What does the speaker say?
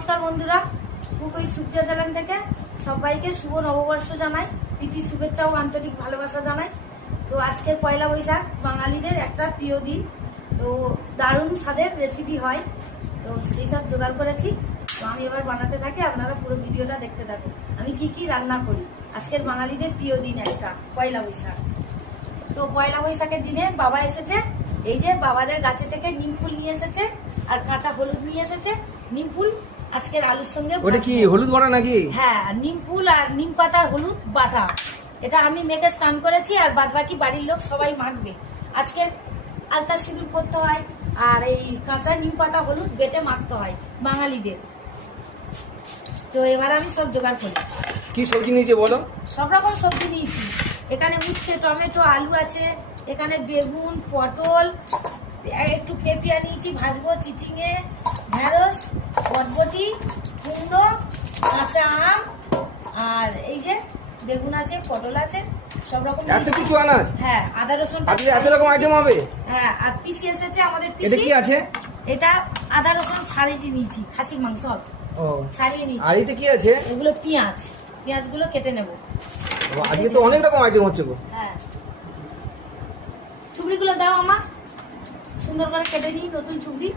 নমস্কার বন্ধুরা, কুকই সুপ্রিয়া চ্যানেল থেকে সবাইকে শুভ নববর্ষ জানাই, প্রীতি শুভেচ্ছা ও আন্তরিক ভালোবাসা জানাই। তো আজকের পয়লা বৈশাখ বাঙালিদের একটা প্রিয় দিন। তো দারুণ স্বাদের রেসিপি হয়, তো সেই সব জোগাড় করেছি। তো আমি এবার বানাতে থাকি, আপনারা পুরো ভিডিওটা দেখতে থাকুন আমি কি কি রান্না করি। আজকের বাঙালিদের প্রিয় দিন একটা পয়লা বৈশাখ। তো পয়লা বৈশাখের দিনে বাবা এসেছে, এই যে বাবাদের গাছে থেকে নিম ফুল নিয়ে এসেছে আর কাঁচা হলুদ নিয়ে এসেছে। নিম ফুল আজকের আলুর সঙ্গে, ওটা কি হলুদ বাটা নাকি? হ্যাঁ, নিম ফুল আর নিম পাতার হলুদ বাটা। এটা আমি মেখে স্নান করেছি, আর বাদ বাকি বাড়ির লোক সবাই মাখবে। আজকে আলতা সিঁদুর করতে হয়, আর এই কাঁচা নিম পাতা হলুদ বেটে মাখতে হয় বাঙালিদের। তো এবার আমি সব জোগাড় করি। কি সবজি নিয়েছে বলো? সব রকম সবজি নিয়েছি। এখানে উচ্ছে, টমেটো, আলু আছে, এখানে বেগুন, পটল, একটু পেঁপিয়া নিয়েছি ভাজবো, চিচিঙে, ঢেঁড়স, বটবটি, কুমড়ো, কাঁচা আম, আর এই যে বেগুন আছে, পটল আছে, সব রকম। এত কিছু আনাজ? হ্যাঁ, আদা রসুন। আজকে এত রকম আইটেম হবে? হ্যাঁ, আর পিসি এসেছে আমাদের। এটা কি আছে? এটা আদা রসুন ছাড়িয়ে নিয়েছি, খাসির মাংস ও ছাড়িয়ে নিয়েছি। আর এতে কি আছে? এগুলো পেঁয়াজগুলো কেটে নেব। আজকে তো অনেক রকম আইটেম হচ্ছে গো। হ্যাঁ, চুবড়িগুলো দাও আমা, সুন্দর করে কেটে নিই, নতুন চুবড়ি।